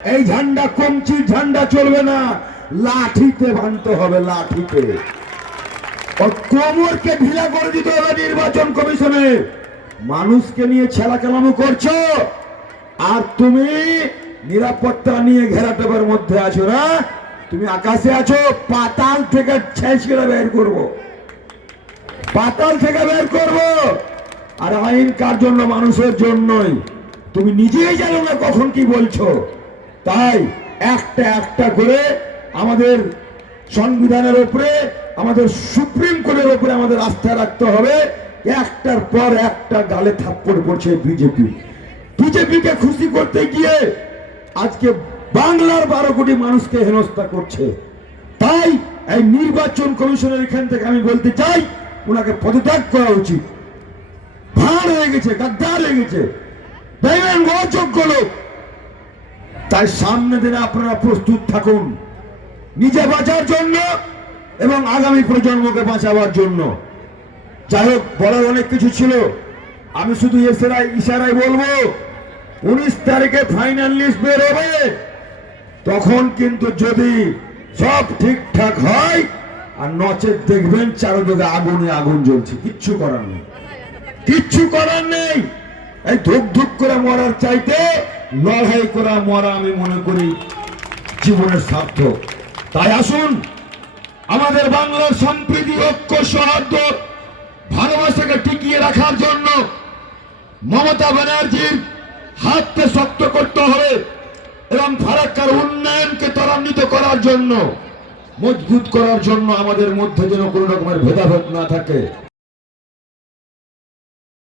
এই ঝান্ডা কমচির ঝান্ডা চলবে না, লাঠিতে বাঁধতে হবে, লাঠিতে। কোমরকে ঢিলা করে দিতে হবে নির্বাচন কমিশনে। মানুষকে নিয়ে ছেলা কেলামো করছো, আর তুমি নিরাপত্তা নিয়ে ঘেরাটোপের মধ্যে আছো না। তুমি আকাশে আছো, পাতাল থেকে ছেঁচড়ে বের করবো, পাতাল থেকে বের করবো। আর আইন কার জন্য? মানুষের জন্যই। তুমি নিজেই জানো না কখন কি বলছো। তাই একটা একটা করে আমাদের সংবিধানের উপরে, আমাদের সুপ্রিম কোর্টের উপরে আমাদের আস্থা রাখতে হবে। একটার পর একটা গালে থাপ্পড় পড়ছে বিজেপি। বিজেপিকে খুশি করতে গিয়ে আজকে বাংলার 12 কোটি মানুষকে হেনস্থা করছে। তাই এই নির্বাচন কমিশনের এখান থেকে আমি বলতে চাই, ওনাকে পদত্যাগ করা উচিত। ভাঁড় হয়ে গেছে, গাদ্দার হয়ে গেছে, দেখবেন অযোগ্য লোক। তাই সামনে দিনে আপনারা প্রস্তুত থাকুন, নিজে বাঁচার জন্য এবং আগামী প্রজন্মকে বাঁচাবার জন্য। যাই হোক, বলার অনেক কিছু ছিল, আমি শুধু ইশারায় বলবো, 19 তারিখে ফাইনাল লিস্ট বের হবে। তখন কিন্তু যদি সব ঠিকঠাক হয়, আর নচেত দেখবেন চারদিকে আগুনে আগুন জ্বলছে। কিচ্ছু করার নেই, কিচ্ছু করার নেই। এই ধুক ধুক করে মরার চাইতে লড়াই করা মরা আমি মনে করি জীবনের সার্থক। তাই আসুন, আমাদের বাংলার সম্প্রীতি, ঐক্য, সৌহার্দ্য, ভালোবাসাকে টিকিয়ে রাখার জন্য মমতা ব্যানার্জির হাতকে শক্ত করতে হবে এবং ফারাক্কার উন্নয়নকে ত্বরান্বিত করার জন্য, মজবুত করার জন্য আমাদের মধ্যে যেন কোনো রকমের ভেদাভেদ না থাকে।